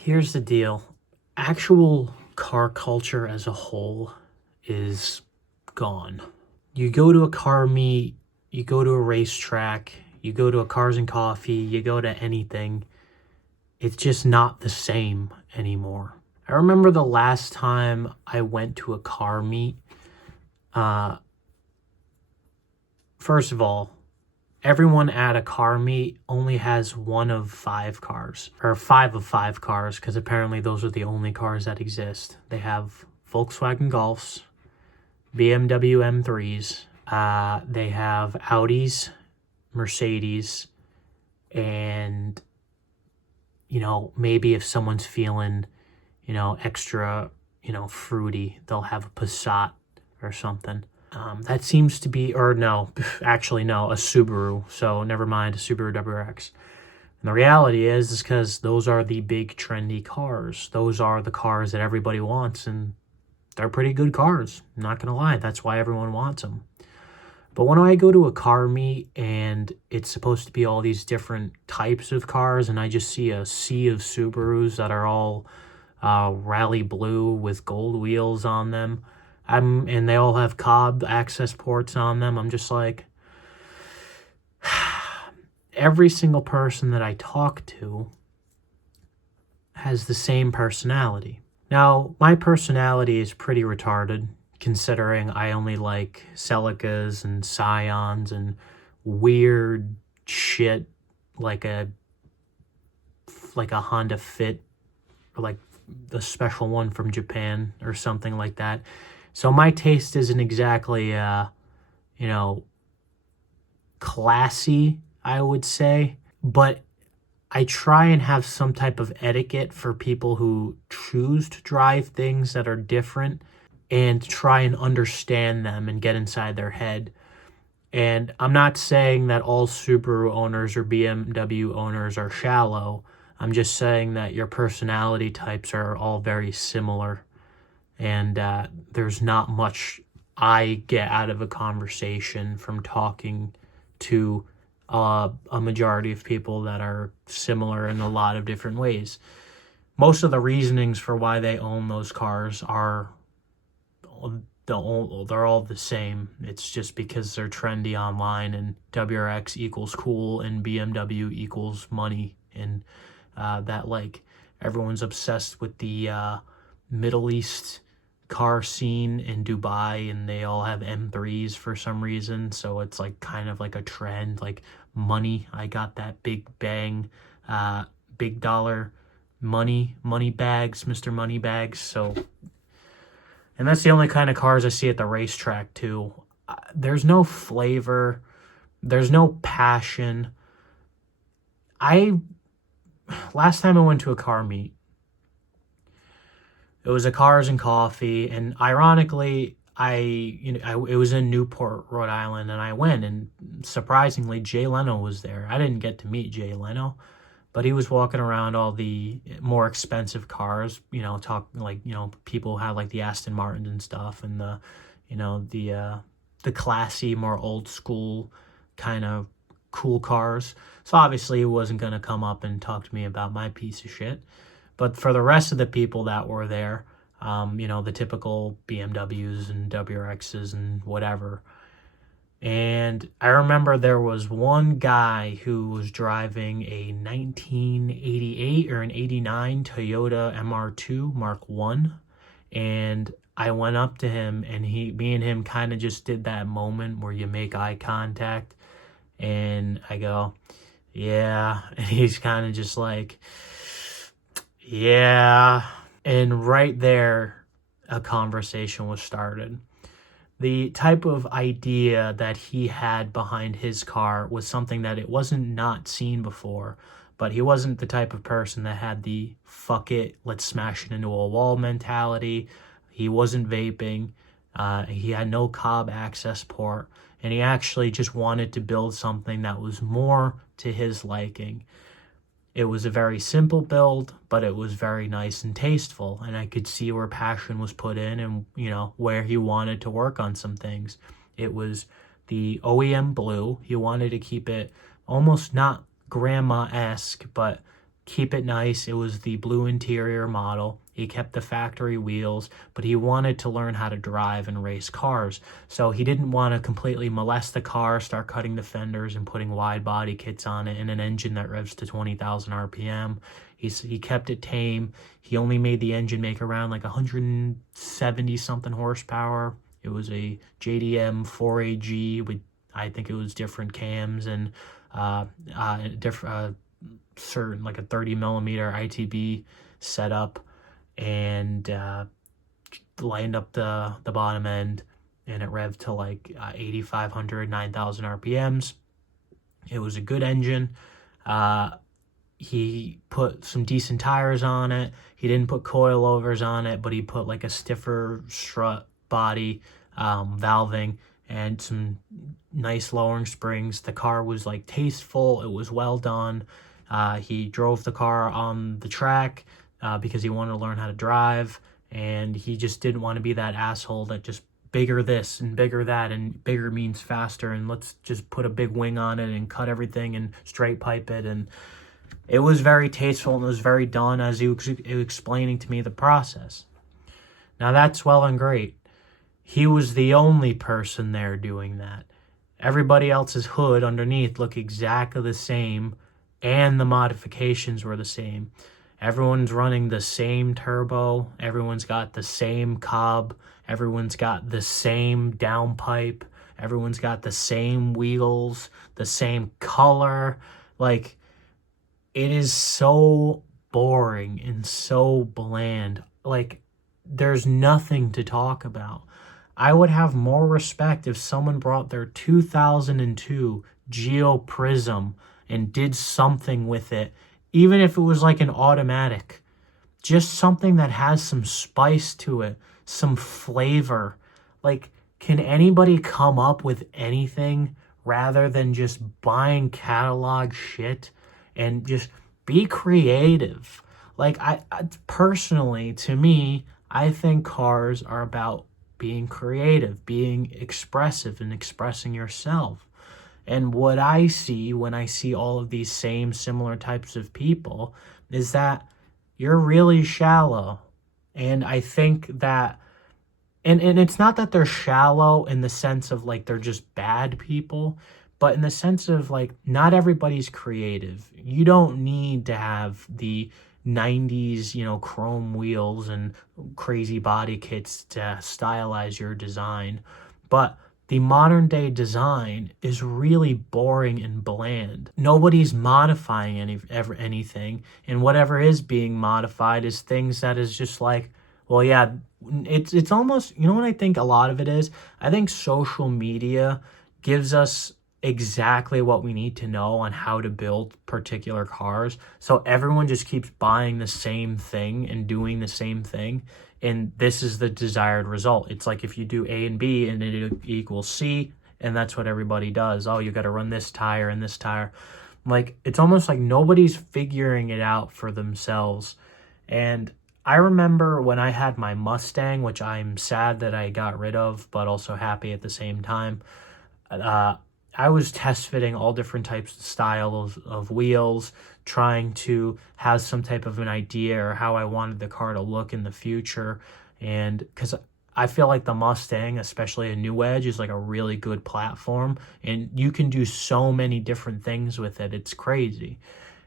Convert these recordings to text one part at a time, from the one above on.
Here's the deal. Actual car culture as a whole is gone. You go to a car meet, you go to a racetrack, you go to a Cars and Coffee, you go to anything. It's just not the same anymore. I remember the last time I went to a car meet. First of all, everyone at a car meet only has one of five cars, or five of five cars, because apparently those are the only cars that exist. They have Volkswagen Golfs, BMW M3s, they have Audis, Mercedes, and, maybe if someone's feeling, extra, fruity, they'll have a Passat or something. That seems to be, or no, actually no, a Subaru. So never mind, a Subaru WRX. And the reality is because those are the big trendy cars. Those are the cars that everybody wants, and they're pretty good cars. I'm not gonna lie, that's why everyone wants them. But when I go to a car meet and it's supposed to be all these different types of cars, and I just see a sea of Subarus that are all rally blue with gold wheels on them, and they all have Cobb access ports on them. I'm just like, every single person that I talk to has the same personality. Now, my personality is pretty retarded, considering I only like Celicas and Scions and weird shit like a Honda Fit, or like the special one from Japan or something like that. So my taste isn't exactly, classy, I would say. But I try and have some type of etiquette for people who choose to drive things that are different, and try and understand them and get inside their head. And I'm not saying that all Subaru owners or BMW owners are shallow. I'm just saying that your personality types are all very similar. And there's not much I get out of a conversation from talking to a majority of people that are similar in a lot of different ways. Most of the reasonings for why they own those cars are they're all the same. It's just because they're trendy online, and WRX equals cool, and BMW equals money, and that like everyone's obsessed with the Middle East car scene in Dubai, and they all have M3s for some reason. So it's like kind of like a trend, like money. I got that big bang, big dollar money bags, Mr. Money Bags. So, and that's the only kind of cars I see at the racetrack too. There's no flavor. There's no passion. Last time I went to a car meet, it was a Cars and Coffee, and ironically, it was in Newport, Rhode Island, and I went, and surprisingly, Jay Leno was there. I didn't get to meet Jay Leno, but he was walking around all the more expensive cars, people had like the Aston Martins and stuff, and the classy, more old school kind of cool cars. So obviously he wasn't going to come up and talk to me about my piece of shit. But for the rest of the people that were there, the typical BMWs and WRXs and whatever. And I remember there was one guy who was driving a 1988 or an 89 Toyota MR2 Mark I. And I went up to him, and me and him kind of just did that moment where you make eye contact. And I go, yeah. And he's kind of just like, yeah. And right there, a conversation was started. The type of idea that he had behind his car was something that it wasn't not seen before, but he wasn't the type of person that had the fuck it, let's smash it into a wall mentality. He wasn't vaping. He had no Cobb access port, and he actually just wanted to build something that was more to his liking. It was a very simple build, but it was very nice and tasteful, and I could see where passion was put in, and where he wanted to work on some things. It was the OEM blue. He wanted to keep it almost not grandma-esque, but keep it nice. It was the blue interior model. He kept the factory wheels, but he wanted to learn how to drive and race cars. So he didn't want to completely molest the car, start cutting the fenders and putting wide body kits on it and an engine that revs to 20,000 RPM. He kept it tame. He only made the engine make around like 170 something horsepower. It was a JDM 4AG with, I think it was different cams and different certain like a 30 millimeter ITB setup, and lined up the bottom end, and it revved to like 8,500, 9,000 RPMs. It was a good engine. He put some decent tires on it. He didn't put coilovers on it, but he put like a stiffer strut body, valving, and some nice lowering springs. The car was like tasteful. It was well done. He drove the car on the track because he wanted to learn how to drive, and he just didn't want to be that asshole that just bigger this and bigger that, and bigger means faster, and let's just put a big wing on it and cut everything and straight pipe it. And it was very tasteful, and it was very done as he was explaining to me the process. Now that's well and great. He was the only person there doing that. Everybody else's hood underneath looked exactly the same, and the modifications were the same. Everyone's running the same turbo. Everyone's got the same cob. Everyone's got the same downpipe. Everyone's got the same wheels, the same color. Like, it is so boring and so bland. Like, there's nothing to talk about. I would have more respect if someone brought their 2002 Geo Prism and did something with it, even if it was like an automatic. Just something that has some spice to it, some flavor. Like, can anybody come up with anything rather than just buying catalog shit and just be creative? Like, I personally, to me, I think cars are about being creative, being expressive, and expressing yourself. And what I see when I see all of these same similar types of people is that you're really shallow. And I think that, and it's not that they're shallow in the sense of like they're just bad people, but in the sense of like not everybody's creative. You don't need to have the 90s, chrome wheels and crazy body kits to stylize your design. But the modern day design is really boring and bland. Nobody's modifying anything, and whatever is being modified is things that is just like, well, yeah, it's almost, what I think a lot of it is? I think social media gives us exactly what we need to know on how to build particular cars. So everyone just keeps buying the same thing and doing the same thing. And this is the desired result. It's like if you do A and B and it equals C, and that's what everybody does. Oh, you got to run this tire and this tire. Like, it's almost like nobody's figuring it out for themselves. And I remember when I had my Mustang, which I'm sad that I got rid of, but also happy at the same time. I was test fitting all different types of styles of wheels, trying to have some type of an idea or how I wanted the car to look in the future. And because I feel like the Mustang, especially a New Edge, is like a really good platform, and you can do so many different things with it. It's crazy,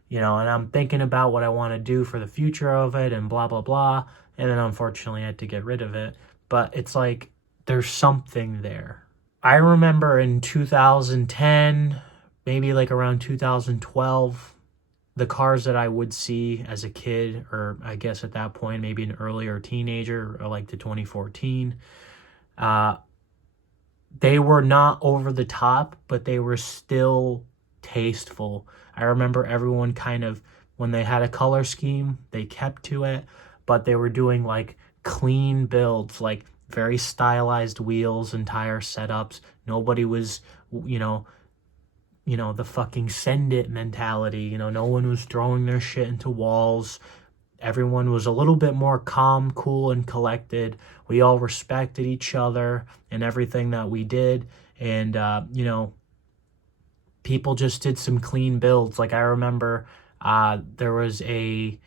and I'm thinking about what I want to do for the future of it and blah, blah, blah. And then unfortunately I had to get rid of it. But it's like, there's something there. I remember in 2010, maybe like around 2012, the cars that I would see as a kid, or I guess at that point, maybe an earlier teenager, or like to 2014, they were not over the top, but they were still tasteful. I remember everyone kind of, when they had a color scheme, they kept to it, but they were doing like clean builds, like very stylized wheels and tire setups. Nobody was, the fucking send it mentality. No one was throwing their shit into walls. Everyone was a little bit more calm, cool, and collected. We all respected each other and everything that we did. And, people just did some clean builds. Like, I remember There was a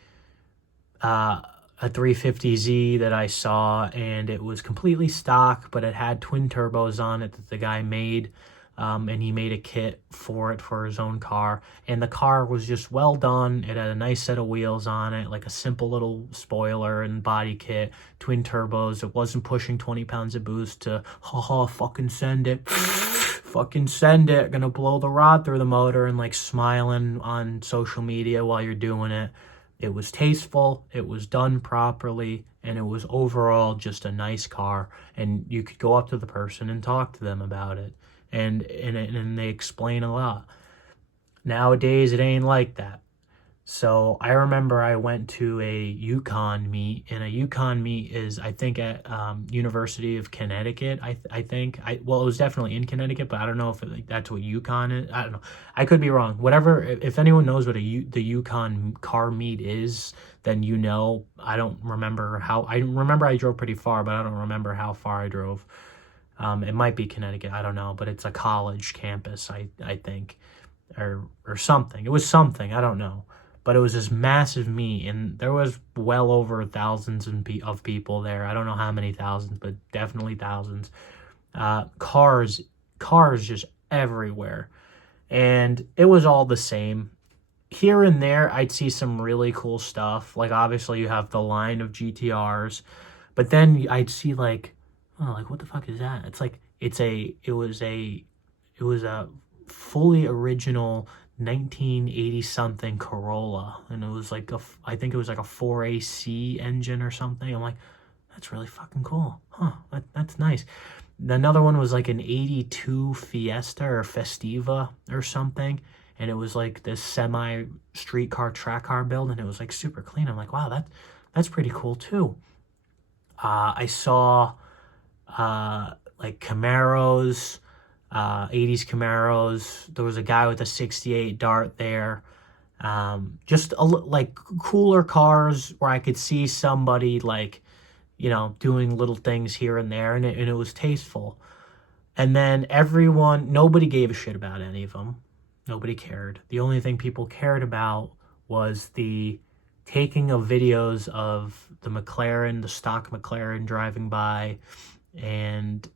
350Z that I saw, and it was completely stock, but it had twin turbos on it that the guy made, and he made a kit for it for his own car, and the car was just well done. It had a nice set of wheels on it, like a simple little spoiler and body kit, twin turbos. It wasn't pushing 20 pounds of boost to, haha, fucking send it. Fucking send it, gonna blow the rod through the motor, and like smiling on social media while you're doing it. It was tasteful, it was done properly, and it was overall just a nice car. And you could go up to the person and talk to them about it. And they explain a lot. Nowadays, it ain't like that. So I remember I went to a Yukon meet, and a Yukon meet is, I think, at University of Connecticut. I think, well, it was definitely in Connecticut, but I don't know if that's what Yukon is. I don't know. I could be wrong. Whatever. If anyone knows what the Yukon car meet is, then you know. I don't remember how. I remember I drove pretty far, but I don't remember how far I drove. It might be Connecticut. I don't know, but it's a college campus. I think, or something. It was something. I don't know. But it was this massive meet, and there was well over thousands of people there. I don't know how many thousands, but definitely thousands. Cars just everywhere. And it was all the same. Here and there, I'd see some really cool stuff. Like, obviously, you have the line of GTRs. But then I'd see, like, oh, like, what the fuck is that? It's like, it was a fully original 1980 something Corolla, and it was like I think it was like a 4AC engine or something. I'm like, that's really fucking cool, huh? That's nice. Another one was like an 82 Fiesta or Festiva or something, and it was like this semi streetcar track car build, and it was like super clean. I'm like, wow, that's pretty cool too. I saw like Camaros, 80s Camaros. There was a guy with a 68 Dart there. Just like cooler cars where I could see somebody, like, you know, doing little things here and there, and it was tasteful. And then nobody gave a shit about any of them. Nobody cared. The only thing people cared about was the taking of videos of the stock McLaren driving by, and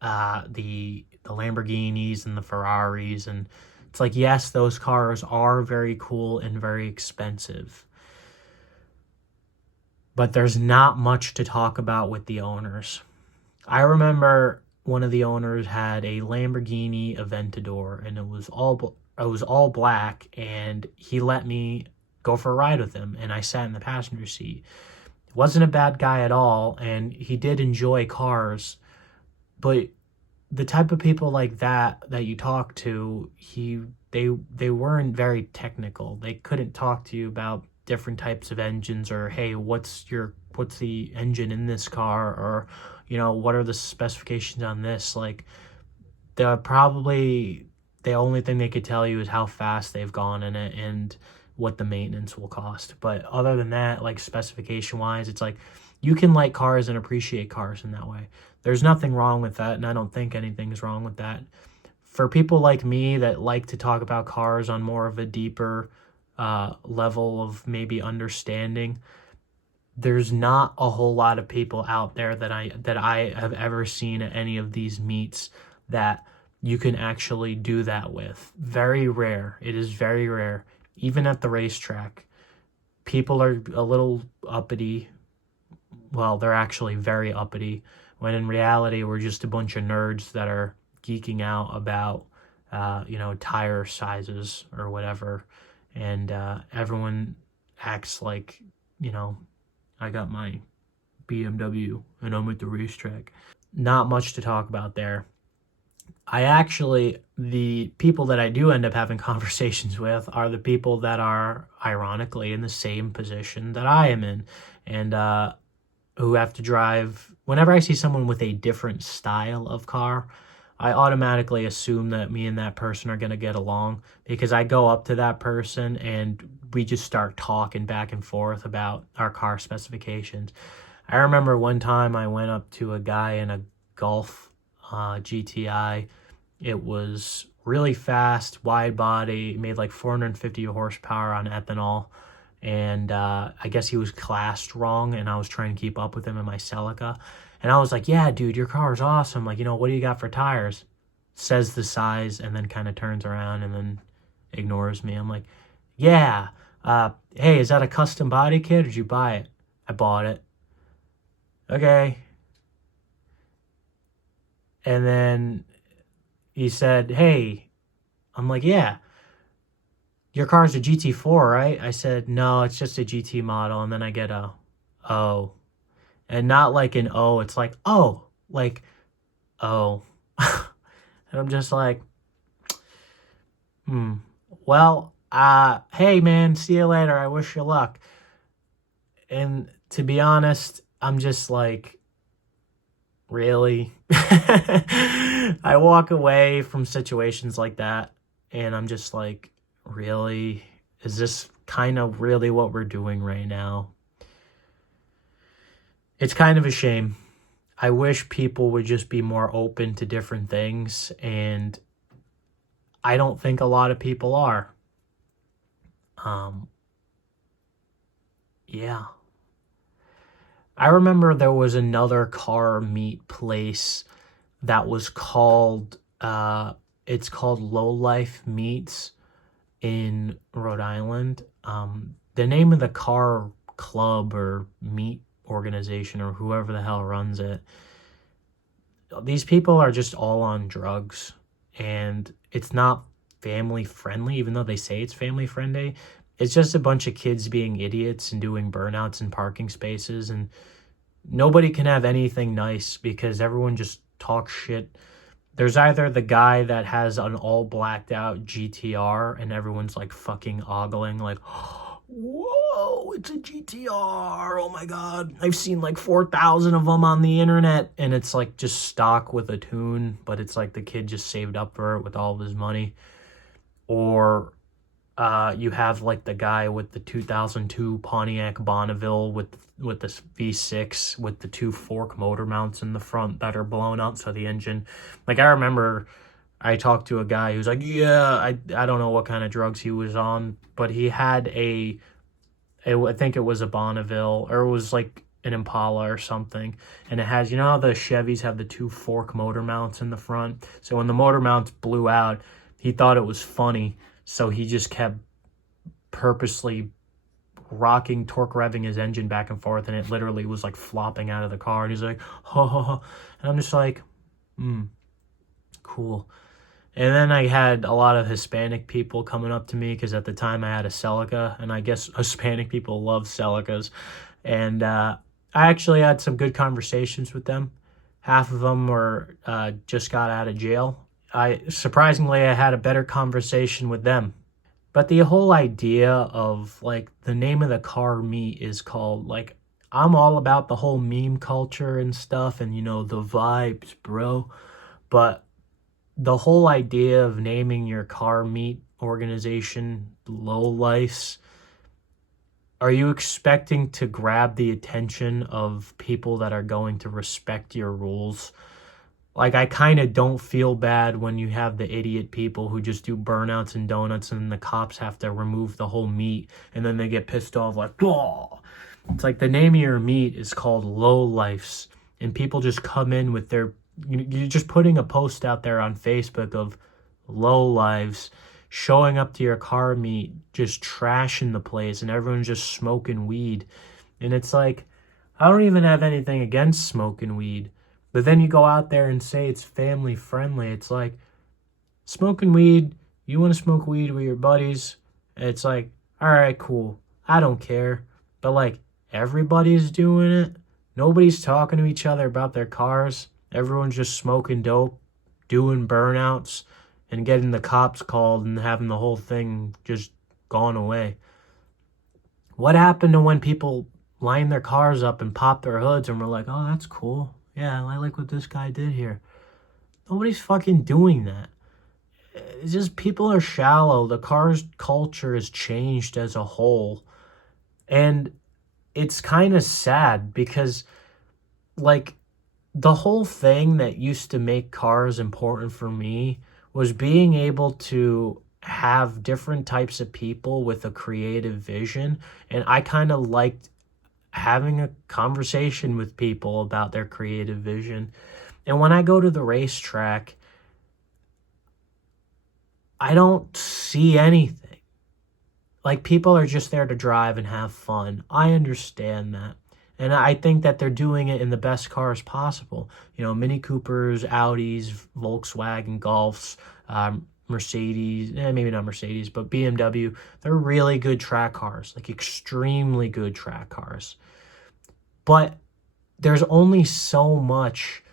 the Lamborghinis and the Ferraris. And it's like, yes, those cars are very cool and very expensive, but there's not much to talk about with the owners. I remember one of the owners had a Lamborghini Aventador, and it was all black, and he let me go for a ride with him, and I sat in the passenger seat. Wasn't a bad guy at all, and he did enjoy cars. But the type of people like that you talk to, they weren't very technical. They couldn't talk to you about different types of engines, or, hey, what's the engine in this car, or, you know, what are the specifications on this? Like, the only thing they could tell you is how fast they've gone in it and what the maintenance will cost. But other than that, like, specification wise, it's like, you can like cars and appreciate cars in that way. There's nothing wrong with that, and I don't think anything's wrong with that. For people like me that like to talk about cars on more of a deeper level of maybe understanding, there's not a whole lot of people out there that I have ever seen at any of these meets that you can actually do that with. Very rare. It is very rare. Even at the racetrack, people are a little uppity. Well, they're actually very uppity, when in reality, we're just a bunch of nerds that are geeking out about, tire sizes or whatever. And everyone acts like, I got my BMW and I'm at the racetrack. Not much to talk about there. The people that I do end up having conversations with are the people that are ironically in the same position that I am in, and who have to drive. Whenever I see someone with a different style of car, I automatically assume that me and that person are going to get along, because I go up to that person and we just start talking back and forth about our car specifications. I remember one time I went up to a guy in a Golf GTI. It was really fast, wide body, made like 450 horsepower on ethanol. And I guess he was classed wrong, and I was trying to keep up with him in my Celica. And I was like, yeah, dude, your car is awesome. Like, what do you got for tires? Says the size, and then kind of turns around and then ignores me. I'm like, yeah. Hey, is that a custom body kit, or did you buy it? I bought it. Okay. And then he said, hey, I'm like, yeah, your car's a GT4, right? I said, no, it's just a GT model. And then I get a O. And not like an O, it's like, oh, like, oh. And I'm just like, well, hey, man, see you later. I wish you luck. And to be honest, I'm just like, really? I walk away from situations like that, and I'm just like, really? Is this kind of really what we're doing right now? It's kind of a shame. I wish people would just be more open to different things, and I don't think a lot of people are. Yeah. I remember there was another car meet place that was called, it's called Low Life Meats in Rhode Island. The name of the car club or meet organization or whoever the hell runs it, these people are just all on drugs, and it's not family friendly, even though they say it's family friendly. It's just a bunch of kids being idiots and doing burnouts in parking spaces, and nobody can have anything nice because everyone just talks shit. There's either the guy that has an all blacked out GTR and everyone's like fucking ogling, like, whoa, it's a GTR. Oh my God. I've seen like 4,000 of them on the internet, and it's like just stock with a tune, but it's like the kid just saved up for it with all of his money. Or you have like the guy with the 2002 Pontiac Bonneville with this V6 with the 2 fork motor mounts in the front that are blown out, so the engine, like, I remember I talked to a guy who's like, yeah, I don't know what kind of drugs he was on, but he had I think it was a Bonneville, or it was like an Impala or something, and it has, how the Chevys have the 2 fork motor mounts in the front, so when the motor mounts blew out, he thought it was funny, so he just kept purposely torque revving his engine back and forth, and it literally was like flopping out of the car, and he's like, ho ho ho, and I'm just like, cool. And then I had a lot of Hispanic people coming up to me, because at the time I had a Celica, and I guess Hispanic people love Celicas, and I actually had some good conversations with them. Half of them were just got out of jail. Surprisingly, I had a better conversation with them. But the whole idea of, like, the name of the car meet is called, like, I'm all about the whole meme culture and stuff, and, the vibes, bro. But the whole idea of naming your car meet organization Low Lifes, are you expecting to grab the attention of people that are going to respect your rules? Like, I kind of don't feel bad when you have the idiot people who just do burnouts and donuts, and the cops have to remove the whole meat, and then they get pissed off like, oh. It's like the name of your meat is called Low Lifes, and people just come in with their, you're just putting a post out there on Facebook of low lives, showing up to your car meet, just trashing the place, and everyone's just smoking weed. And it's like, I don't even have anything against smoking weed. But then you go out there and say it's family friendly. It's like, smoking weed, you want to smoke weed with your buddies? It's like, all right, cool. I don't care. But like, everybody's doing it. Nobody's talking to each other about their cars. Everyone's just smoking dope, doing burnouts, and getting the cops called and having the whole thing just gone away. What happened to when people line their cars up and pop their hoods and we're like, oh, that's cool. Yeah, I like what this guy did here. Nobody's fucking doing that. It's just people are shallow. The cars culture has changed as a whole. And it's kind of sad because, like, the whole thing that used to make cars important for me was being able to have different types of people with a creative vision. And I kind of liked having a conversation with people about their creative vision. And when I go to the racetrack, I don't see anything. Like, people are just there to drive and have fun. I understand that. And I think that they're doing it in the best cars possible. You know, Mini Coopers, Audis, Volkswagen, Golfs, Mercedes, maybe not Mercedes, but BMW. They're really good track cars, like extremely good track cars. But there's only so much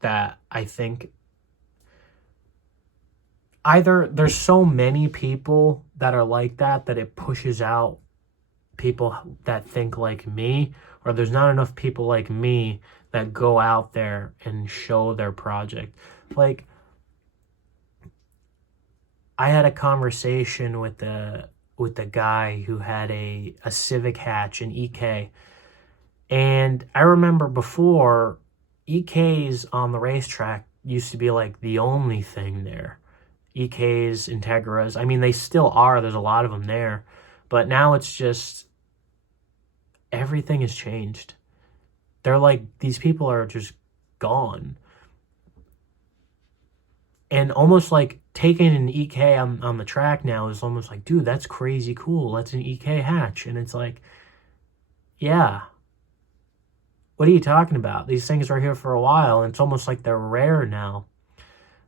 that I think either there's so many people that are like that it pushes out people that think like me, or there's not enough people like me that go out there and show their project. Like, I had a conversation with the guy who had a Civic hatch, an EK. And I remember before, EKs on the racetrack used to be like the only thing there. EKs, Integras, I mean, they still are. There's a lot of them there. But now it's just, everything has changed. They're like, these people are just gone. And almost like taking an EK on the track now is almost like, dude, that's crazy cool. That's an EK hatch. And it's like, yeah. What are you talking about? These things are here for a while, and it's almost like they're rare now.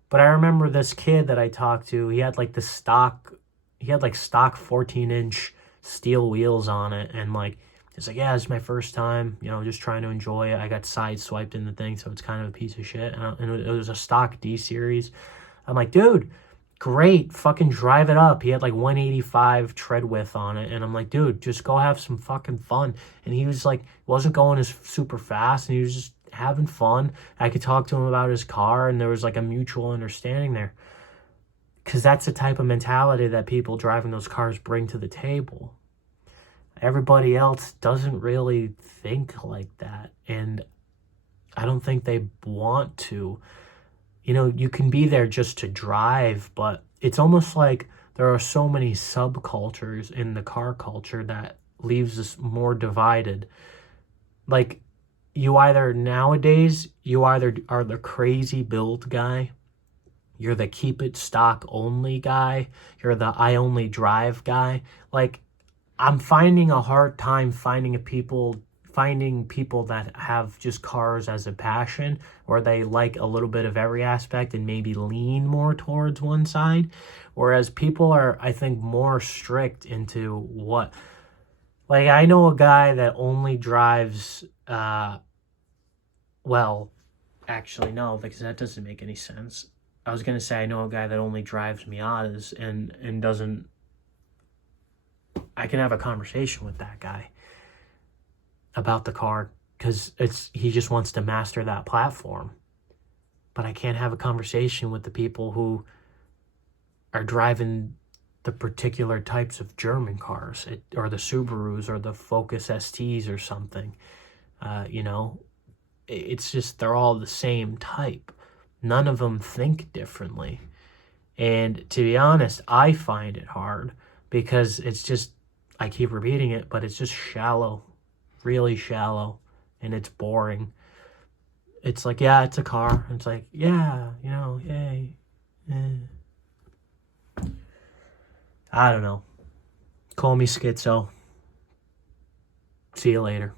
But I remember this kid that I talked to, he had like stock 14-inch steel wheels on it. And like, it's like, yeah, it's my first time, you know, just trying to enjoy it. I got sideswiped in the thing, so it's kind of a piece of shit. And it was a stock D series. I'm like, dude, great, fucking drive it up. He had like 185 tread width on it. And I'm like, dude, just go have some fucking fun. And he was like, wasn't going as super fast, and he was just having fun. I could talk to him about his car, and there was like a mutual understanding there. Because that's the type of mentality that people driving those cars bring to the table. Everybody else doesn't really think like that. And I don't think they want to. You know, you can be there just to drive, but it's almost like there are so many subcultures in the car culture that leaves us more divided. Like, nowadays, you either are the crazy build guy, you're the keep it stock only guy, you're the I only drive guy. Like, I'm finding a hard time finding people that have just cars as a passion, or they like a little bit of every aspect and maybe lean more towards one side. Whereas people are, I think, more strict into what. Like, I know a guy that only drives, well, actually, no, because that doesn't make any sense. I was going to say I know a guy that only drives Miatas and doesn't. I can have a conversation with that guy about the car, because he just wants to master that platform. But I can't have a conversation with the people who are driving the particular types of German cars, or the Subarus, or the Focus STs or something. You know, it's just, they're all the same type. None of them think differently. And to be honest, I find it hard, because it's just, I keep repeating it, but it's just shallow, really shallow, and it's boring. It's like, yeah, it's a car. It's like, yeah, you know, yay. I don't know. Call me schizo. See you later.